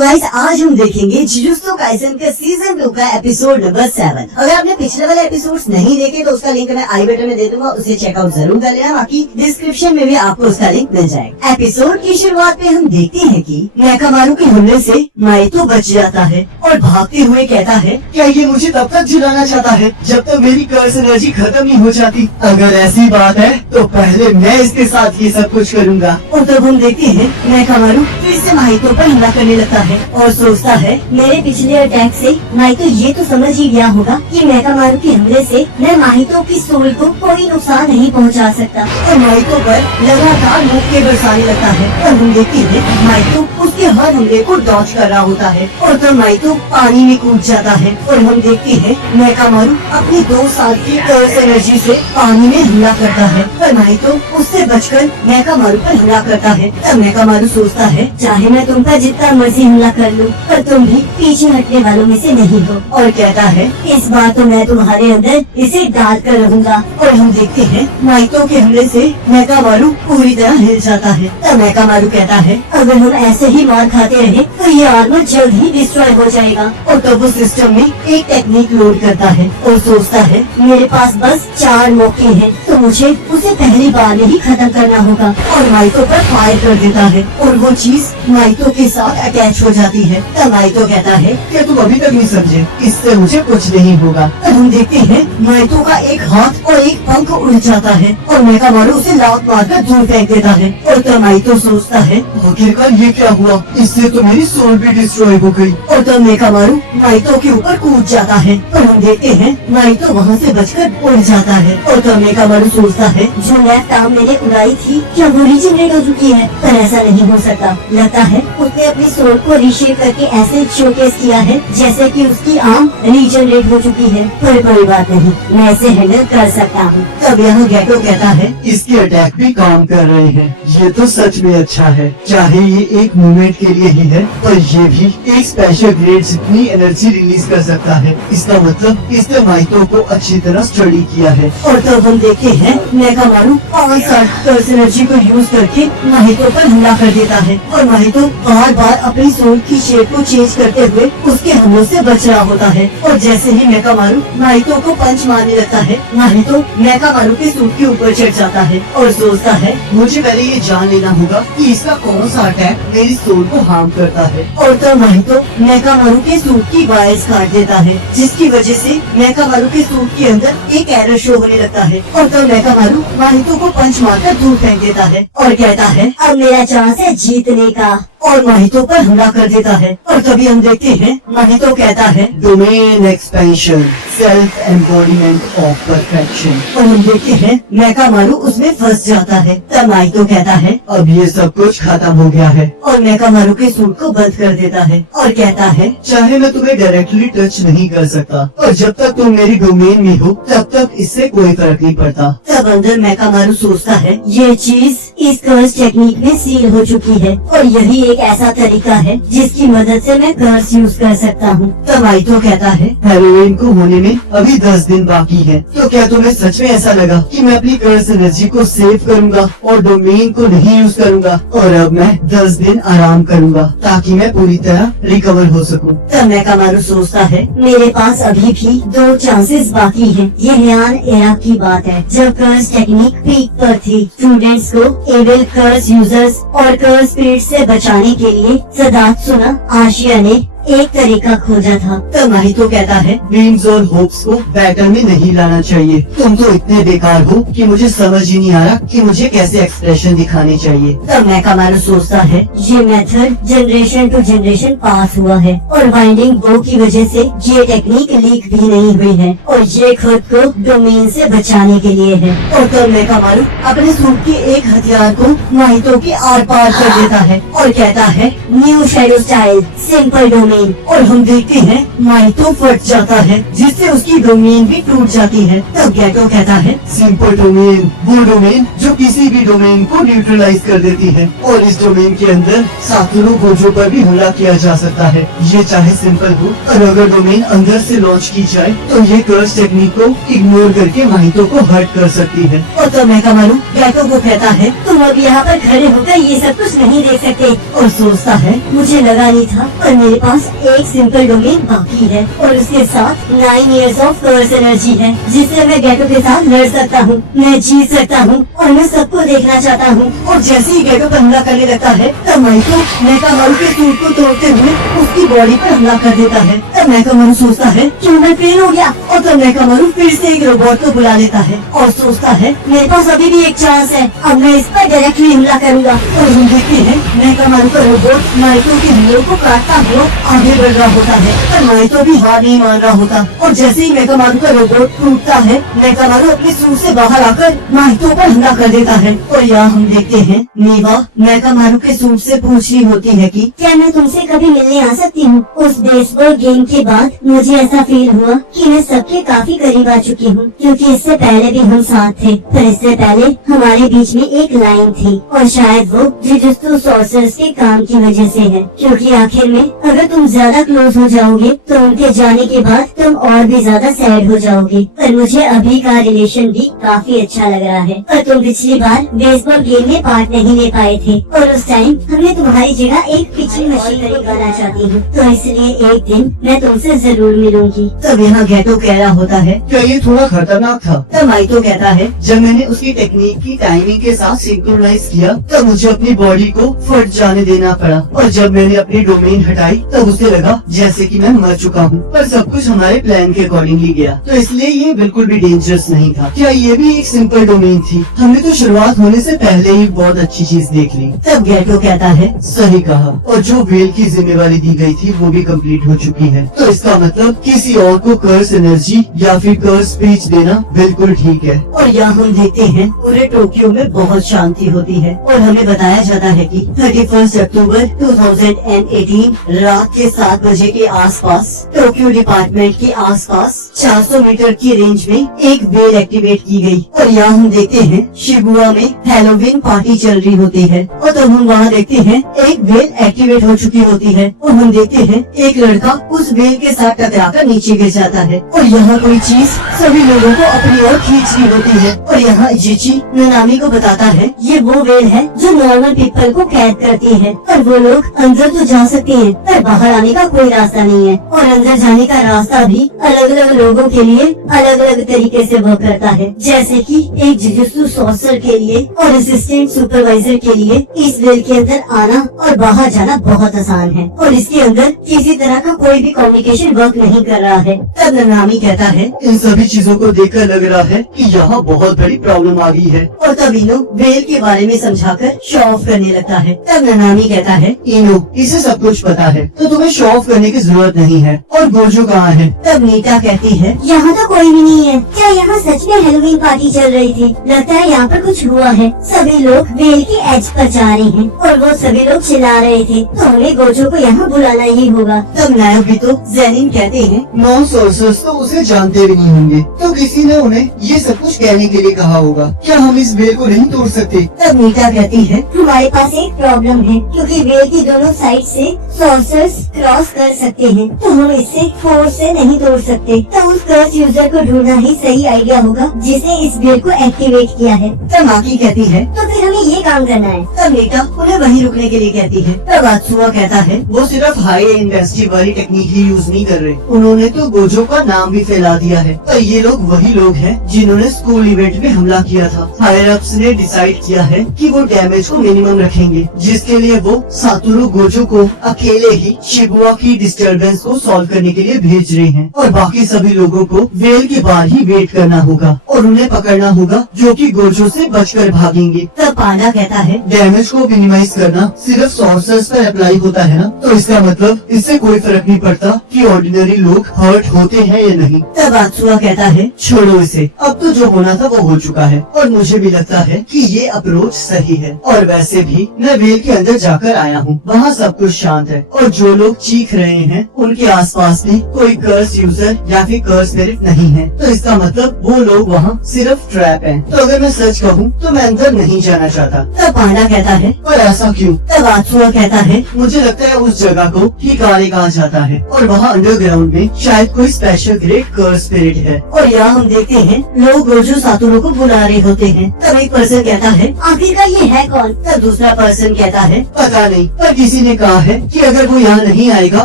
Guys आज हम देखेंगे जुजुत्सु काइसेन का सीजन 2 का एपिसोड नंबर 7। अगर आपने पिछले वाले एपिसोड्स नहीं देखे तो उसका लिंक मैं आई बटन में दे दूंगा, उसे चेकआउट जरूर कर लेना, बाकी डिस्क्रिप्शन में भी आपको उसका लिंक मिल जाएगा। एपिसोड की शुरुआत में हम देखते हैं कि नेकामारू के हमले से माइतो बच जाता है और भागते हुए कहता है, क्या ये मुझे तब तक जिलाना चाहता है जब तक मेरी कर्स एनर्जी खत्म नहीं हो जाती? अगर ऐसी बात है तो पहले मैं इसके साथ ये सब कुछ करूँगा। और तब हम देखते हैं नेकामारू फिर से माइतो पर हमला करने लगता है और सोचता है, मेरे पिछले अटैक से माइतो ये तो समझ ही गया होगा कि नेकामारू के हमले से मैं माइतो की सोल को कोई नुकसान नहीं पहुंचा सकता, और माइतो पर लगातार मुक्के बरसाने लगता है। और हम देखते हैं माइतो उसके हर हमले को डॉज कर रहा होता है और तब माइतो पानी में कूद जाता है। और हम देखते हैं नेकामारू अपनी 2 साल की कर्स एनर्जी से पानी में हमला करता है, पर माइतो उससे बचकर नेकामारू पर हमला करता है। तब नेकामारू सोचता है, चाहे मैं तुम पर जितना मर्जी हमला कर लूं, पर तुम भी पीछे हटने वालों में से नहीं हो, और कहता है, इस बार तो मैं तुम्हारे अंदर इसे डाल कर रहूंगा। और हम देखते हैं माइतो के हमले से नेकामारू पूरी तरह हिल जाता है। तब नेकामारू कहता है, अगर हम ऐसे ही मार खाते रहे तो ये आर्मर जल्द ही डिस्ट्रॉय हो जाएगा। और तब वो सिस्टम में एक टेक्निक लोड करता है और सोचता है, मेरे पास बस 4 मौके हैं, तो मुझे उसे पहली बार में ही खत्म करना होगा। और माइतो पर फायर कर देता है और वो चीज माइतो के साथ अटैच हो जाती है। तब माइतो कहता है, क्या तुम अभी तक नहीं समझे? इससे मुझे कुछ नहीं होगा। तब हम देखते हैं माइतो का एक हाथ और एक पंख उड़ जाता है और नेकामारू उसे लात मारकर दूर फेंक देता है। और तब माइतो सोचता है, आखिरकार ये क्या हुआ? इससे तो मेरी सोल भी डिस्ट्रॉय हो गई। और तब नेकामारू माइतो के ऊपर कूद जाता है और हम देखते हैं माइतो वहाँ से बचकर उड़ जाता है। और तब नेकामारू सोचता है, जो लेफ्ट आर्म मैंने उड़ाई थी क्या वो रीजनरेट हो चुकी है? पर ऐसा नहीं हो सकता, लगता है उसने अपनी सोल को रीशेप करके ऐसे शोकेस किया है जैसे कि उसकी आर्म रीजनरेट हो चुकी है। पर कोई बात नहीं, मैं इसे हैंडल कर सकता हूँ। तब यहाँ गेटो कहता है, इसके अटैक भी काम कर रहे हैं, ये तो सच में अच्छा है। चाहे ये एक मोमेंट के लिए ही है, पर ये भी एक स्पेशल ग्रेड जितनी एनर्जी रिलीज कर सकता है। इसका मतलब इसने माइतो को अच्छी तरह स्टडी किया है। और तब हम देखते हैं नेकामारू 5 कर्स एनर्जी को यूज करके माइतो पर हमला कर देता है और माइतो बार बार अपनी सोल की शेप को चेंज करते हुए उसके हमलों से बच रहा होता है। और जैसे ही नेकामारू माइतो को पंच मारने लगता है, माइतो नेकामारू के सूट के ऊपर चढ़ जाता है और सोचता है, मुझे पहले ये जान लेना होगा कि इसका कौन सा अटैक मेरी सोल को हार्म करता है। और तब माइतो नेकामारू के सूट की वायर्स काट देता है, जिसकी वजह से नेकामारू के सूट के अंदर एक एरर शो होने लगता है। और तब नेकामारू माइतो को पंच मारकर दूर फेंक देता है और कहता है, अब मेरा चांस है जीतने का, और माइतो पर हमला कर देता है। और तभी हम देखते हैं माइतो कहता है, domain expansion, self embodiment of perfection. और हम देखते हैं नेकामारू उसमें फंस जाता है। तब माइतो कहता है, अब ये सब कुछ खत्म हो गया है। और नेकामारू के सूट को बंद कर देता है और कहता है, चाहे मैं तुम्हें डायरेक्टली टच नहीं कर सकता, और जब तक तुम मेरी डोमेन में हो तब तक इससे कोई फर्क नहीं पड़ता। तब अंदर नेकामारू सोचता है, ये चीज इस कर्स टेक्निक में सील हो चुकी है और यही एक ऐसा तरीका है जिसकी मदद से मैं कर्स यूज कर सकता हूँ। तब माइतो कहता है, हेलोवीन को होने में अभी 10 दिन बाकी है, तो क्या तुम्हें सच में ऐसा लगा कि मैं अपनी कर्स एनर्जी को सेव करूंगा और डोमेन को नहीं यूज करूंगा, और अब मैं 10 दिन आराम करूंगा ताकि मैं पूरी तरह रिकवर हो सकूं? तब नेकामारू सोचता है, मेरे पास अभी भी 2 चांसेस बाकी हैं। ये ह्यान एरा की बात है जब कर्स टेक्निक पीक पर थी। स्टूडेंट्स को एविल कर्स यूजर्स और कर्स स्पिरिट से बचाने के लिए सदात्सुना आशिया ने एक तरीका खोजा था। तब माइतो कहता है, ड्रीम्स और होप्स को बैटल में नहीं लाना चाहिए। तुम तो इतने बेकार हो कि मुझे समझ ही नहीं आ रहा कि मुझे कैसे एक्सप्रेशन दिखाने चाहिए। तब नेकामारू सोचता है, ये method generation to generation pass हुआ है और वाइंडिंग बो की वजह से ये टेक्निक लीक भी नहीं हुई है, और ये खुद को डोमेन से बचाने के लिए है। और तब नेकामारू अपने सूट के एक हथियार को माइतो के आर पार कर देता है और कहता है, new shadow style, simple domain, domain और हम देखते हैं माइतो फट जाता है जिससे उसकी डोमेन भी टूट जाती है। तब गेटो कहता है सिंपल डोमेन वो डोमेन जो किसी भी डोमेन को न्यूट्रलाइज कर देती है और इस डोमेन के अंदर सातोरू गोजो पर भी हमला किया जा सकता है, ये चाहे सिंपल हो। और अगर डोमेन अंदर से लॉन्च की जाए तो ये कर्स टेक्निक को इग्नोर करके माहितो को हर्ट कर सकती है। और तब मेकामारू गेटो को कहता है तुम अब यहाँ पर खड़े होकर ये सब कुछ नहीं देख सकते। और सोचता है मुझे लगा नहीं था पर मेरे पास एक सिंपल डोमेन बाकी है और उसके साथ 9 years ऑफ कर्स एनर्जी है जिससे मैं गेटो के साथ लड़ सकता हूँ, मैं जीत सकता हूँ और मैं सबको देखना चाहता हूँ। और जैसे ही गेटो पर हमला करने लगता है तब माइको मेकामारू के सूट को तोड़ते हुए उसकी बॉडी पर हमला कर देता है। तब मेकामारू सोचता है क्यों मैं फेल हो गया। और तब मेकामारू फिर से एक रोबोट को बुला लेता है और सोचता है मेरे पास अभी भी एक चांस है, अब मैं इस पर डायरेक्टली हमला करूंगा। और हम देखते हैं मेकामारू का रोबोट माइको के हमलों को काटता हुआ आगे बढ़ रहा होता है पर माइको भी हार नहीं मान रहा होता। और जैसे ही मेकामारू का रोबोट टूटता है मेकामारू अपने सूट से बाहर आकर माइको पर हमला कर देता है। और यहाँ हम देखते हैं नीवा मेकामारू के सूट से पूछ रही होती है कि क्या मैं तुमसे कभी मिलने आ सकती हूँ? उस बेसबॉल गेम के बाद मुझे ऐसा फील हुआ कि मैं सबके काफी करीब आ चुकी हूँ क्योंकि इससे पहले भी हम साथ थे पर इससे पहले हमारे बीच में एक लाइन थी और शायद वो जुजुत्सु सॉर्सर्स के काम की वजह से है क्योंकि आखिर में अगर तुम ज्यादा क्लोज हो जाओगे तो उनके जाने के बाद तुम और भी ज्यादा सैड हो जाओगे। पर मुझे अभी का रिलेशन भी काफी अच्छा लग रहा है। पर तुम पिछली बार बेसबॉल गेम में पार्ट नहीं ले पाए थे और उस टाइम हमने तुम्हारी जगह एक पिछली मशीनरी बनाना चाहती हूँ तो इसलिए एक दिन मैं तुमसे जरूर मिलूंगी। तब यहाँ गेटो कह रहा होता है क्या ये थोड़ा खतरनाक था? तब माइको कहता है जब मैंने उसकी टेक्निक की टाइमिंग के साथ सिंक्रोनाइज किया तब मुझे अपनी बॉडी को फट जाने देना पड़ा और जब मैंने अपनी डोमेन हटाई तब उसे लगा जैसे कि मैं मर चुका हूँ। पर सब कुछ हमारे प्लान के अकॉर्डिंगली गया तो इसलिए ये बिल्कुल भी डेंजरस नहीं था। क्या ये भी एक सिंपल डोमेन थी? हमने तो शुरुआत होने से पहले ही बहुत अच्छी चीज देख ली। तब गेटो कहता है सही कहा। और जो वेल की जिम्मेवारी दी गई थी वो भी कंप्लीट हो चुकी है तो इसका मतलब किसी और को कर्स एनर्जी या फिर कर्स स्पीच देना बिल्कुल ठीक है। और यहाँ हम देखते हैं पूरे टोक्यो में बहुत शांति होती है और हमें बताया जाता है कि 31 अक्टूबर 2018 रात के 7 बजे के आसपास टोक्यो डिपार्टमेंट के आसपास 400 मीटर की रेंज में एक वेल एक्टिवेट की गई। और यहाँ हम देखते हैं शिबुया में हैलोवीन पार्टी चल रही होती है और तब हम वहाँ देखते हैं एक वेल एक्टिवेट हो चुकी होती है और हम देखते हैं एक लड़का उस वेल के साथ टकराकर नीचे गिर जाता है और यहाँ कोई चीज सभी लोगों को अपनी ओर खींच रही होती है। और यहाँ इजिची ननामी को बताता है ये वो वेल है जो नॉर्मल पीपल को कैद करती है और वो लोग अंदर तो जा सकते हैं पर बाहर आने का कोई रास्ता नहीं है और अंदर जाने का रास्ता भी अलग अलग लोगों के लिए अलग अलग तरीके से वर्क करता है। जैसे कि एक जुजुत्सु सॉर्सर के लिए और असिस्टेंट सुपरवाइजर के लिए इस वेल के अंदर आना और बाहर जाना बहुत आसान है और इसके अंदर किसी तरह का कोई भी कम्युनिकेशन वर्क नहीं कर रहा है। तब ननामी कहता है इन सभी चीजों को देखकर लग रहा है कि यहाँ बहुत बड़ी प्रॉब्लम आ गई है। और तब इनो वेल के बारे में समझाकर शो ऑफ करने लगता है। तब ननामी कहता है इनो इसे सब कुछ पता है तो तुम्हें शो ऑफ करने की जरूरत नहीं है। और गोजो कहाँ है? तब नीता कहती है यहाँ तो कोई भी नहीं है। क्या यहाँ सच में हेलोवीन पार्टी चल रही थी? लगता है यहाँ पर कुछ हुआ है। सभी लोग वेल के एज पर जा रहे हैं और वो सभी लोग चिल्ला रहे थे तो हमें गोजो को यहाँ बुलाना ही होगा। तब नायोबितो जेनिन कहते हैं नॉन सोर्सर्स तो उसे जानते भी नहीं होंगे तो किसी ने उन्हें ये सब कुछ कहने के लिए कहा होगा। क्या हम इस वेल को नहीं तोड़ सकते? तब नीता कहती है हमारे पास एक प्रॉब्लम है क्योंकि वेल की दोनों साइड से सॉर्सर्स क्रॉस कर सकते हैं तो हम इसे फोर्स से नहीं तोड़ सकते। तो उस कर्स यूजर को ढूंढना ही सही आइडिया होगा जिसने इस वेल को एक्टिवेट किया है। तब माकी कहती है तो फिर हमें ये काम करना है। तब नीता उन्हें वहीं रुकने के लिए कहती है। तब आत्सुआ कहता है वो सिर्फ हाई इंटेंसिटी वाली टेक्निक ही यूज नहीं कर रहे, उन्होंने तो गोजो का नाम भी फैला दिया है। तो ये लोग वही लोग हैं जिन्होंने स्कूल इवेंट में हमला किया था। हायर अप्स ने डिसाइड किया है कि वो डैमेज को मिनिमम रखेंगे जिसके लिए वो सातोरू गोजो को अकेले ही शिबुया की डिस्टरबेंस को सॉल्व करने के लिए भेज रहे हैं और बाकी सभी लोगों को वेल के बाहर ही वेट करना होगा और उन्हें पकड़ना होगा जो कि गोजो से बचकर भागेंगे। तब पांडा कहता है डैमेज को मिनिमाइज करना सिर्फ सॉर्सर्स पर अप्लाई होता है ना, तो इसका मतलब इससे कोई फर्क नहीं पड़ता लगता कि ऑर्डिनरी लोग हर्ट होते हैं या नहीं। तब आत्सुआ कहता है, छोड़ो इसे, अब तो जो होना था वो हो चुका है और मुझे भी लगता है कि ये अप्रोच सही है। और वैसे भी मैं वेल के अंदर जाकर आया हूँ, वहाँ सब कुछ शांत है और जो लोग चीख रहे हैं उनके आसपास भी कोई कर्स यूजर या फिर कर्स स्पिरिट नहीं है, तो इसका मतलब वो लोग वहाँ सिर्फ ट्रैप हैं। तो अगर मैं सच कहूँ तो मैं अंदर नहीं जाना चाहता। तब पांडा कहता है, पर ऐसा क्यों? तब आत्सुआ कहता है, मुझे लगता है उस जगह को हिकारे कहा जाता है और वहाँ अंडरग्राउंड में शायद कोई स्पेशल ग्रेट कर्स स्पिरिट है। और यहाँ हम देखते हैं लोग गोजो सातोरू को बुला रहे होते हैं। तब एक पर्सन कहता है, आखिरकार ये है कौन? तब दूसरा पर्सन कहता है, पता नहीं, पर किसी ने कहा है कि अगर वो यहाँ नहीं आएगा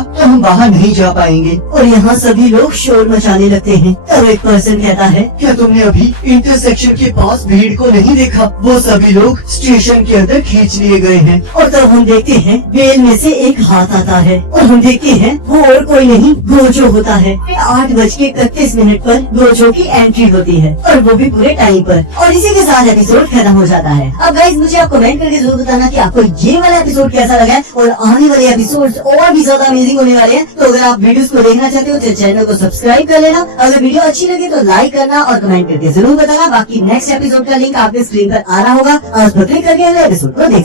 तो हम बाहर नहीं जा पाएंगे। और यहाँ सभी लोग शोर मचाने लगते हैं। तब एक पर्सन कहता है, क्या तुमने अभी इंटरसेक्शन के पास भीड़ को नहीं देखा? वो सभी लोग स्टेशन के अंदर खींच लिए गए हैं। और तब हम देखते हैं वेल में से एक हाथ आता है और हम देखते हैं वो और कोई नहीं गोजो होता है। 8:31 पर गोजो की एंट्री होती है और वो भी पूरे टाइम पर। और इसी के साथ एपिसोड खत्म हो जाता है। अब गाइस मुझे आप कमेंट करके जरूर बताना कि आपको ये वाला एपिसोड कैसा लगा है और आने वाले एपिसोड्स और भी ज्यादा अमेजिंग होने वाले हैं। तो अगर आप वीडियोस को देखना चाहते हो तो चैनल को सब्सक्राइब कर लेना। अगर वीडियो अच्छी लगे तो लाइक करना और कमेंट करके जरूर बताना। बाकी नेक्स्ट एपिसोड का लिंक आपके स्क्रीन पर आ रहा होगा और उस पर क्लिक करके अगले एपिसोड को देख